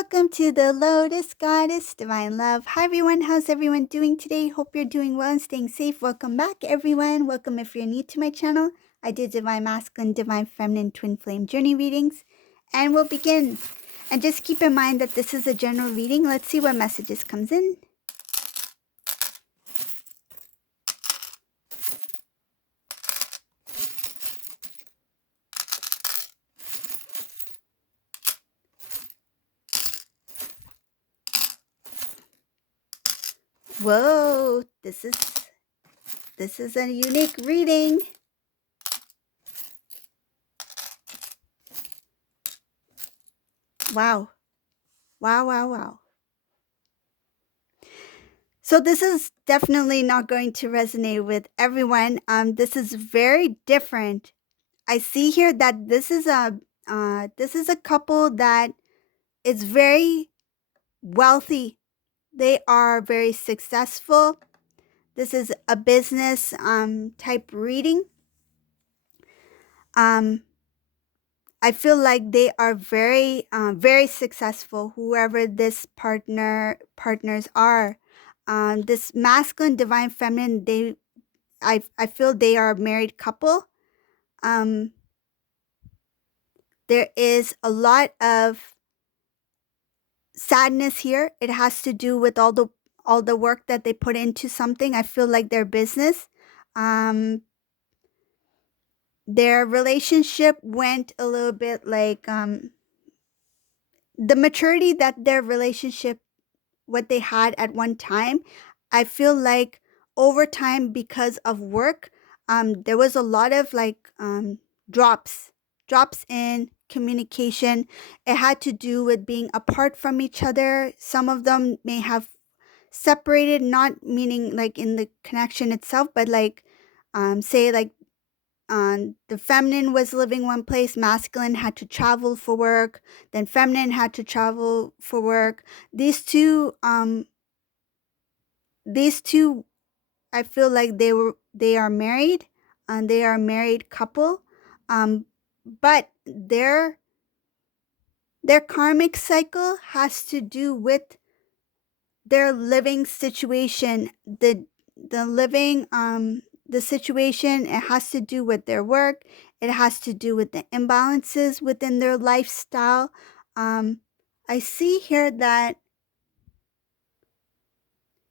welcome to the Lotus Goddess Divine Love. Hi everyone, how's everyone doing today? Hope you're doing well and staying safe. Welcome back everyone. Welcome if you're new to my channel. I do Divine Masculine, Divine Feminine, Twin Flame Journey readings. And we'll begin. And just keep in mind that this is a general reading. Let's see what messages comes in. Whoa, this is a unique reading. Wow. Wow. So this is definitely not going to resonate with everyone. This is very different. I see here that this is a couple that is very wealthy. They are very successful. This is a business type reading. I feel like they are very successful. Whoever this partners are, this masculine, divine, feminine. I feel they are a married couple. There is a lot of sadness here. It has to do with all the work that they put into something. I feel like their business, their relationship went a little bit like the maturity that their relationship, what they had at one time. I feel like over time, because of work, there was a lot of like drops in communication. It had to do with being apart from each other. Some of them may have separated, not meaning like in the connection itself, but like say like the feminine was living one place, masculine had to travel for work, then feminine had to travel for work. These two I feel like they are married, and they are a married couple, but their karmic cycle has to do with their living situation. The situation, it has to do with their work. It has to do with the imbalances within their lifestyle. I see here that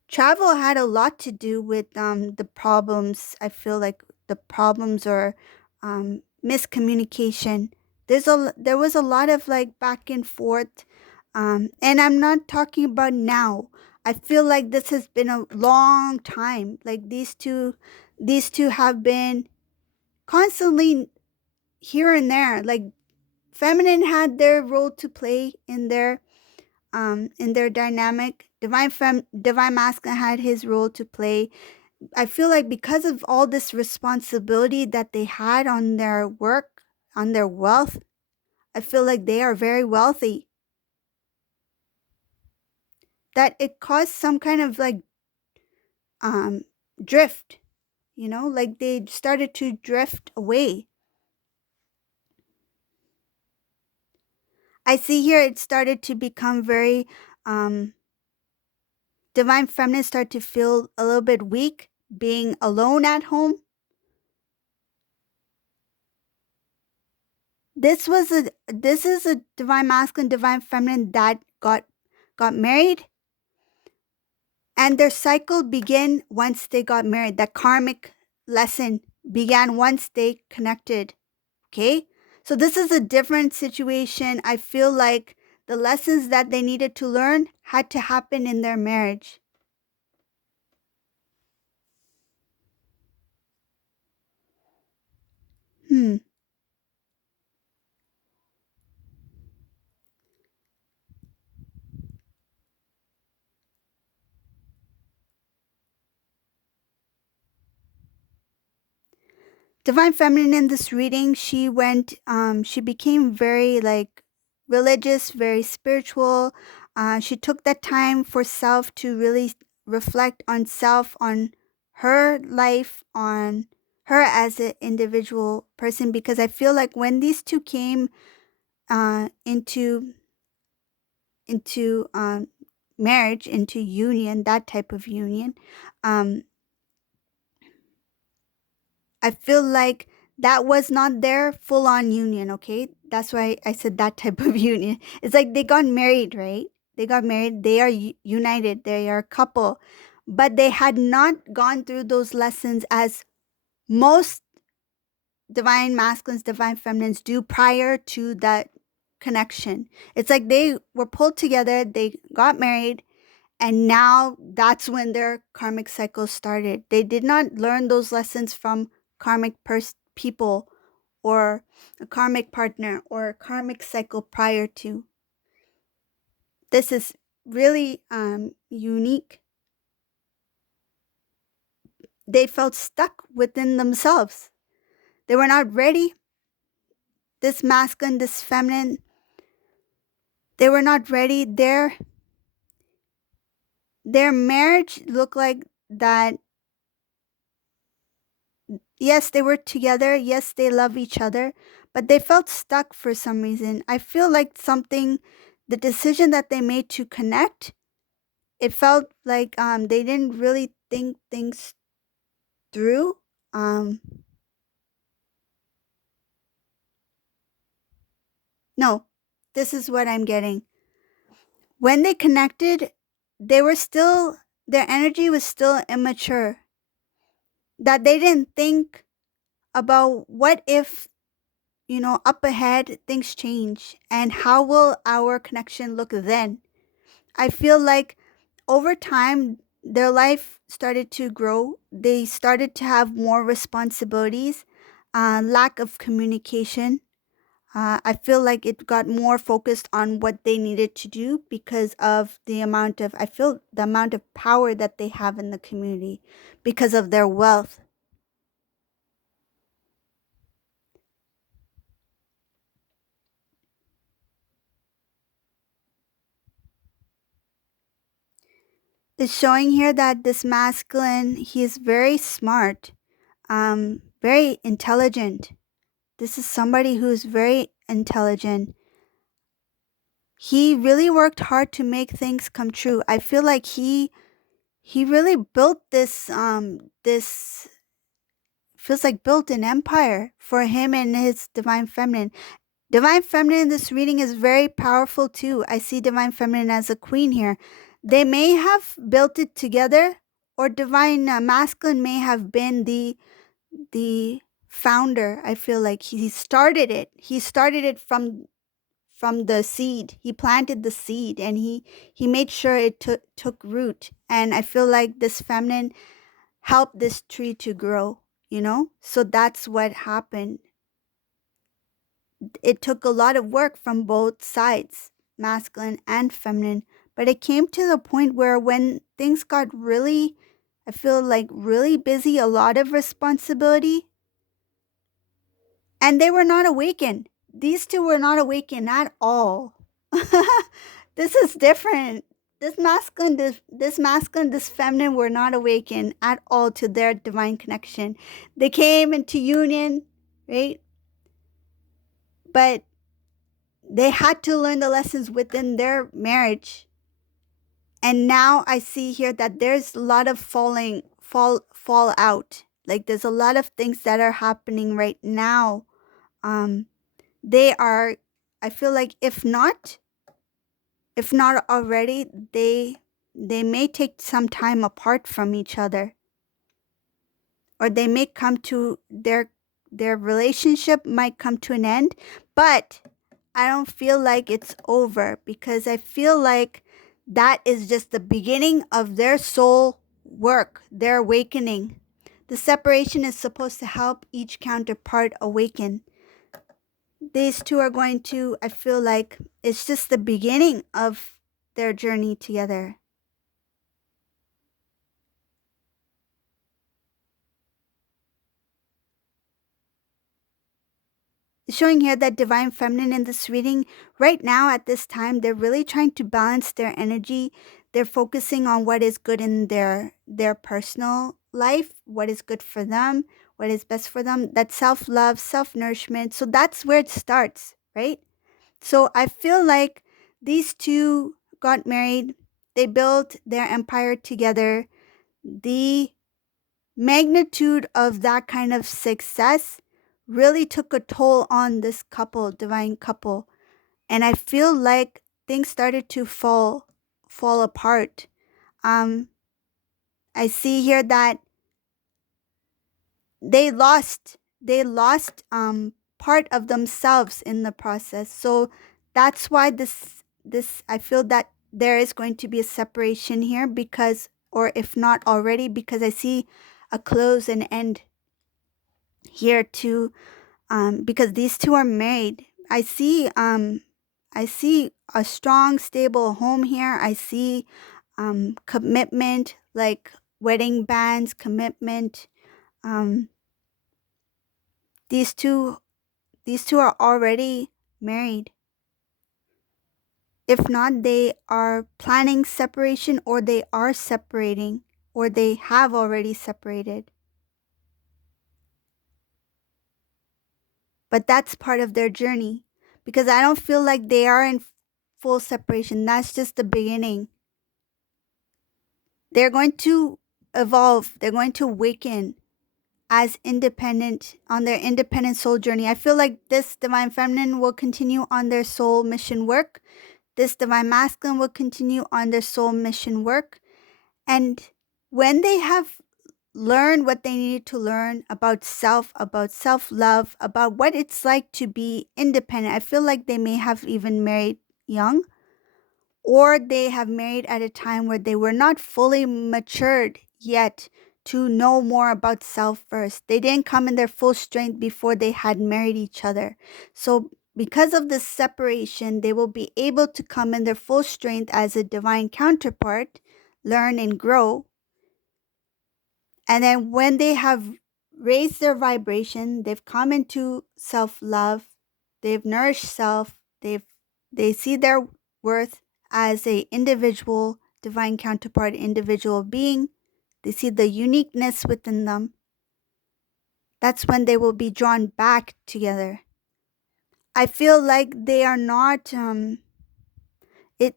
travel had a lot to do with the problems. I feel like the problems are miscommunication. There was a lot of like back and forth, and I'm not talking about now. I feel like this has been a long time. Like these two have been constantly here and there. Like feminine had their role to play in their dynamic. Divine masculine had his role to play. I feel like because of all this responsibility that they had on their work, on their wealth, I feel like they are very wealthy. That it caused some kind of like drift, like they started to drift away. I see here it started to become very divine feminine started to feel a little bit weak being alone at home. This is a divine masculine, divine feminine that got married, and their cycle began once they got married. That karmic lesson began once they connected. Okay? So this is a different situation. I feel like the lessons that they needed to learn had to happen in their marriage. Divine feminine in this reading, she became very like religious, very spiritual. She took that time for self to really reflect on self, on her life, on her as an individual person, because I feel like when these two came into into marriage, into union, that type of union. um I feel like that was not their full on union, okay? That's why I said that type of union. It's like they got married, right? They got married, they are united, they are a couple, but they had not gone through those lessons as most divine masculines, divine feminines do prior to that connection. It's like they were pulled together, they got married, and now that's when their karmic cycle started. They did not learn those lessons from karmic people or a karmic partner or a karmic cycle prior to. This is really unique. They felt stuck within themselves. They were not ready. This masculine, this feminine, they were not ready. Their marriage looked like that. Yes, they were together. Yes, they love each other, but they felt stuck for some reason. I feel like the decision that they made to connect, it felt like they didn't really think things through. Um, no, this is what I'm getting. When they connected, they were still, their energy was still immature. That they didn't think about what if, up ahead things change and how will our connection look then. I feel like over time their life started to grow, they started to have more responsibilities, lack of communication. I feel like it got more focused on what they needed to do because of I feel the amount of power that they have in the community because of their wealth. It's showing here that this masculine, he is very smart, very intelligent. This is somebody who's very intelligent. He really worked hard to make things come true. I feel like he really built this feels like built an empire for him and his divine feminine. Divine feminine in this reading is very powerful too. I see divine feminine as a queen here. They may have built it together, or divine masculine may have been the founder. I feel like he started it. He started it from the seed. He planted the seed and he made sure it took root. And I feel like this feminine helped this tree to grow, So that's what happened. It took a lot of work from both sides, masculine and feminine, but it came to the point where when things got really, I feel like really busy, a lot of responsibility, and they were not awakened. These two were not awakened at all. This is different. This feminine were not awakened at all to their divine connection. They came into union, right? But they had to learn the lessons within their marriage. And now I see here that there's a lot of fall out. Like there's a lot of things that are happening right now. Um, they are, I feel like if not already, they may take some time apart from each other, or they may come to their relationship might come to an end, but I don't feel like it's over, because I feel like that is just the beginning of their soul work, their awakening. The separation is supposed to help each counterpart awaken. These two are going to, I feel like it's just the beginning of their journey together. Showing here that divine feminine in this reading right now at this time, they're really trying to balance their energy. They're focusing on what is good in their personal life, what is good for them, what is best for them, that self-love, self-nourishment. So that's where it starts, right? So I feel like these two got married. They built their empire together. The magnitude of that kind of success really took a toll on this couple, divine couple. And I feel like things started to fall apart. Um, I see here that they lost part of themselves in the process. So that's why this I feel that there is going to be a separation here, because, or if not already, because I see a close and end here too, because these two are married. I see a strong stable home here. I see commitment, like wedding bands, commitment. um these two these two are already married. If not, they are planning separation, or they are separating, or they have already separated. But that's part of their journey, because I don't feel like they are in full separation. That's just the beginning. They're going to evolve, they're going to awaken as independent on their independent soul journey. I feel like this divine feminine will continue on their soul mission work. This divine masculine will continue on their soul mission work. And when they have learned what they needed to learn about self love, about what it's like to be independent, I feel like they may have even married young, or they have married at a time where they were not fully matured yet to know more about self first. They didn't come in their full strength before they had married each other. So, because of this separation, they will be able to come in their full strength as a divine counterpart, learn and grow. And then when they have raised their vibration, they've come into self-love, they've nourished self, they see their worth as a individual, divine counterpart, individual being. They see the uniqueness within them. That's when they will be drawn back together. I feel like they are not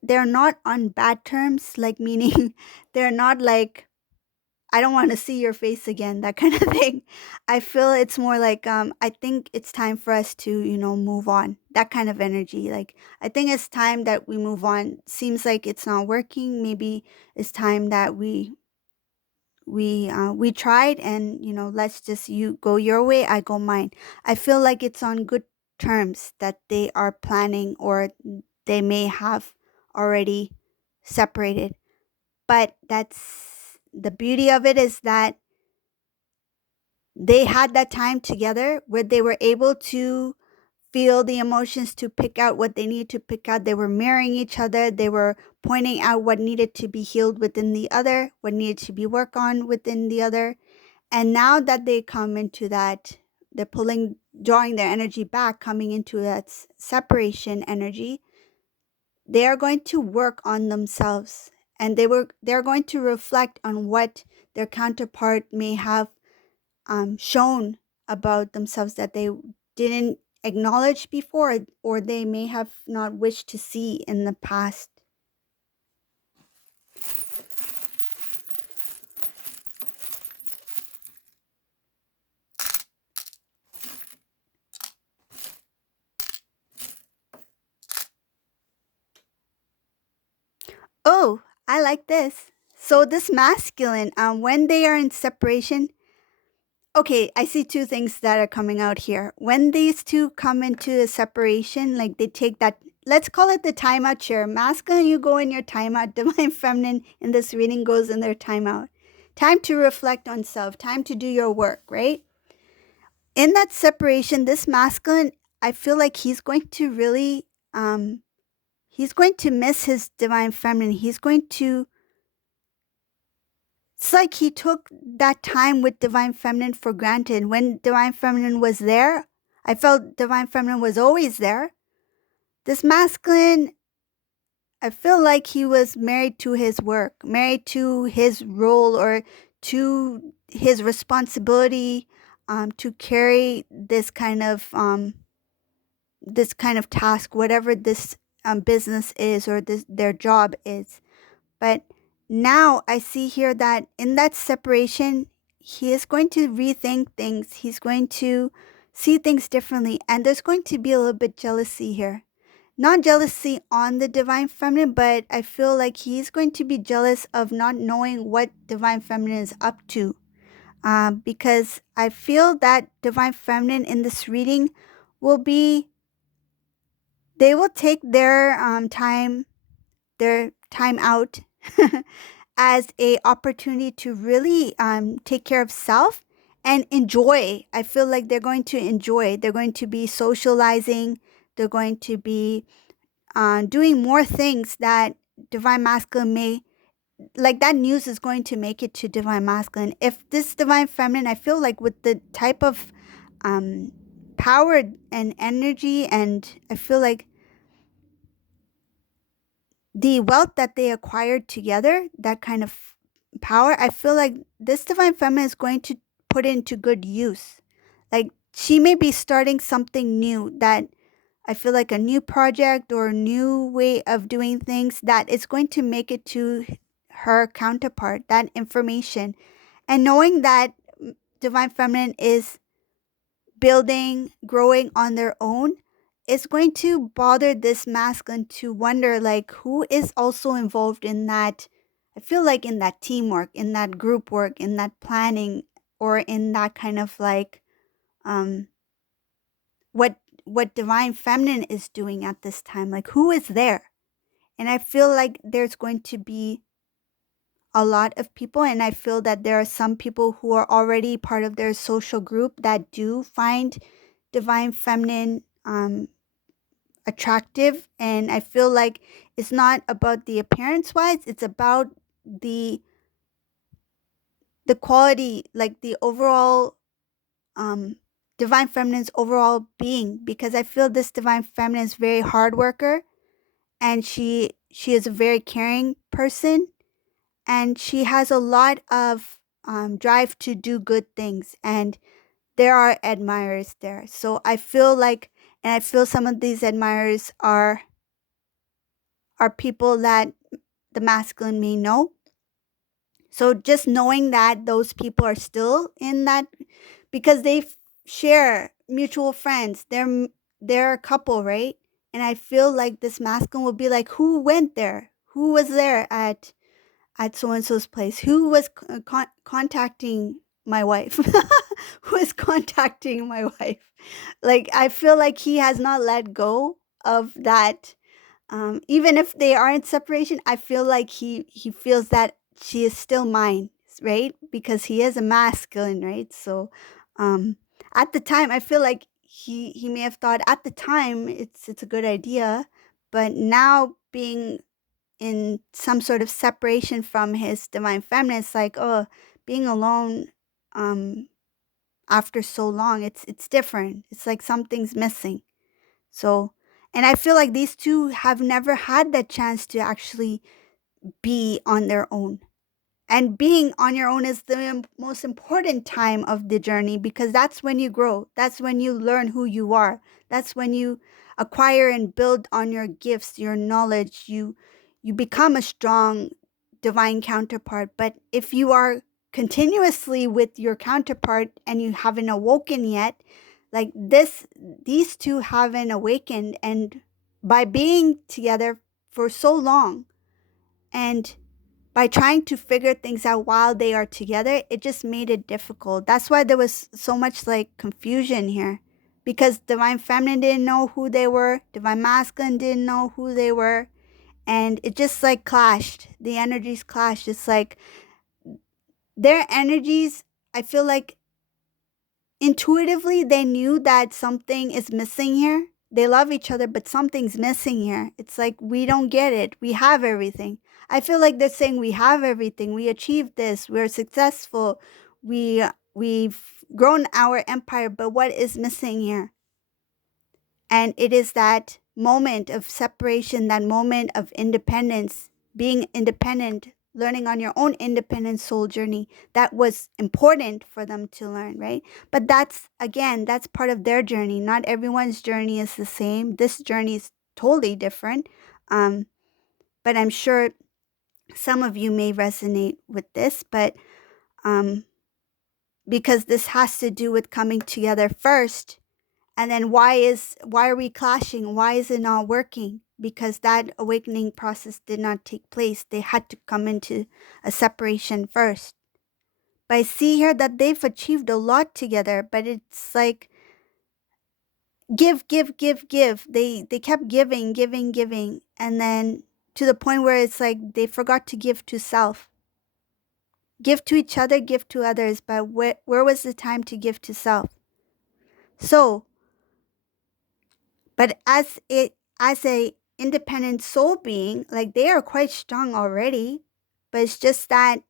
they're not on bad terms, like meaning they're not like, I don't want to see your face again, that kind of thing. I feel it's more like, I think it's time for us to, move on. That kind of energy. Like, I think it's time that we move on. Seems like it's not working. Maybe it's time that we tried, and let's just, you go your way, I go mine. I feel like it's on good terms that they are planning, or they may have already separated. But that's the beauty of it, is that they had that time together where they were able to feel the emotions, to pick out what they needed to pick out. They were mirroring each other. They were pointing out what needed to be healed within the other, what needed to be worked on within the other. And now that they come into that, they're drawing their energy back, coming into that separation energy. They are going to work on themselves, and they're going to reflect on what their counterpart may have shown about themselves that they didn't acknowledge before, or they may have not wished to see in the past. Oh, I like this. So this masculine, when they are in separation, okay, I see two things that are coming out here. When these two come into a separation, like they take that, let's call it the timeout chair. Masculine, you go in your timeout. Divine feminine in this reading goes in their timeout. Time to reflect on self, time to do your work, right? In that separation, this masculine, I feel like he's going to really, he's going to miss his divine feminine. It's like he took that time with divine feminine for granted. When divine feminine was there, I felt divine feminine was always there. This masculine, I feel like he was married to his work, married to his role, or to his responsibility, to carry this kind of task, whatever this business is, or their job is. But now I see here that in that separation, he is going to rethink things. He's going to see things differently. And there's going to be a little bit jealousy here. Not jealousy on the divine feminine, but I feel like he's going to be jealous of not knowing what divine feminine is up to. Because I feel that divine feminine in this reading will be, they will take their time out as a opportunity to really take care of self and enjoy. I feel like they're going to enjoy. They're going to be socializing. They're going to be doing more things that divine masculine may, like, that news is going to make it to divine masculine. If this divine feminine, I feel like with the type of um, power and energy, and I feel like the wealth that they acquired together, that kind of power, I feel like this divine feminine is going to put into good use. Like, she may be starting something new, that I feel like a new project or a new way of doing things that is going to make it to her counterpart, that information. And knowing that divine feminine is building, growing on their own, is going to bother this masculine to wonder, like, who is also involved in that. I feel like in that teamwork, in that group work, in that planning, or in that kind of like um what divine feminine is doing at this time, like who is there. And I feel like there's going to be a lot of people, and I feel that there are some people who are already part of their social group that do find divine feminine attractive. And I feel like it's not about the appearance wise, it's about the quality, like the overall um divine feminine's overall being, because I feel this divine feminine is very hard worker, and she is a very caring person, and she has a lot of drive to do good things, and there are admirers there. So I feel like, and I feel some of these admirers are people that the masculine may know. So just knowing that those people are still in that, because they share mutual friends, they're a couple, right? And I feel like this masculine will be like, who went there? Who was there at so and so's place? Who was contacting my wife? Who is contacting my wife? Like, I feel like he has not let go of that. Even if they are in separation, I feel like he feels that she is still mine, right? Because he is a masculine, right? So, um, at the time, I feel like he may have thought at the time it's a good idea, but now being in some sort of separation from his divine feminine, it's like, oh, being alone um after so long, it's different. It's like something's missing. So, and I feel like these two have never had that chance to actually be on their own. And being on your own is the most important time of the journey, because that's when you grow. That's when you learn who you are. That's when you acquire and build on your gifts, your knowledge. You become a strong divine counterpart. But if you are continuously with your counterpart and you haven't awoken yet, like these two haven't awakened, and by being together for so long, and by trying to figure things out while they are together, it just made it difficult. That's why there was so much like confusion here, because divine feminine didn't know who they were, divine masculine didn't know who they were, and it just like clashed. The energies clashed. It's like their energies, I feel like intuitively they knew that something is missing here. They love each other, but something's missing here. It's like, we don't get it. We have everything. I feel like they're saying we have everything. We achieved this. We're successful. We've grown our empire, but what is missing here? And it is that moment of separation, that moment of independence, being independent, learning on your own independent soul journey, that was important for them to learn, right? But that's, again, that's part of their journey. Not everyone's journey is the same. This journey is totally different. Um, but I'm sure some of you may resonate with this, but um, because this has to do with coming together first. And then why are we clashing? Why is it not working? Because that awakening process did not take place. They had to come into a separation first. But I see here that they've achieved a lot together, but it's like give. They kept giving, and then to the point where it's like they forgot to give to self. Give to each other, give to others, but where was the time to give to self? So, but as a independent soul being, like they are quite strong already, but it's just that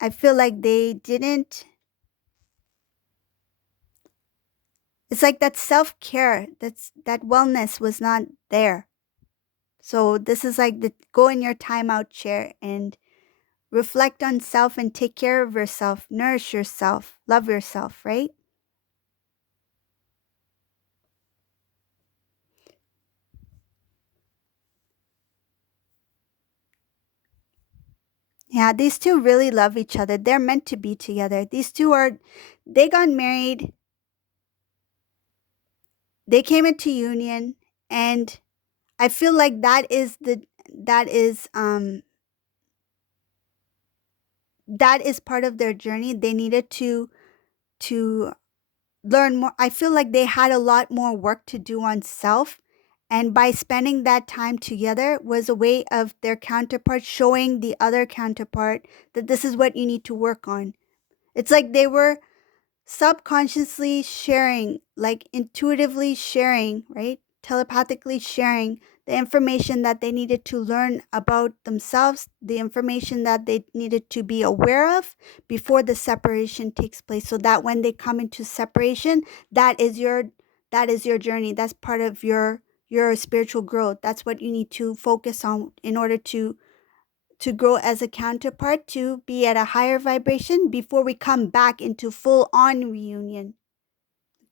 I feel like they didn't. It's like that self-care, that wellness was not there. So this is like the go in your timeout chair and reflect on self and take care of yourself, nourish yourself, love yourself, right? Yeah, these two really love each other. They're meant to be together. They got married, they came into union, and I feel like that is um that is part of their journey. They needed to learn more. I feel like they had a lot more work to do on self. And by spending that time together was a way of their counterpart showing the other counterpart that this is what you need to work on. It's like they were subconsciously sharing, like intuitively sharing, right? Telepathically sharing the information that they needed to learn about themselves, the information that they needed to be aware of before the separation takes place, so that when they come into separation, that is your journey. That's part of your spiritual growth. That's what you need to focus on in order to grow as a counterpart, to be at a higher vibration before we come back into full on reunion.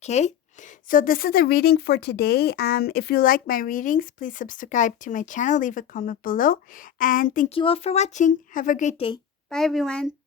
Okay? So this is the reading for today. If you like my readings, please subscribe to my channel, leave a comment below, and thank you all for watching. Have a great day. Bye everyone.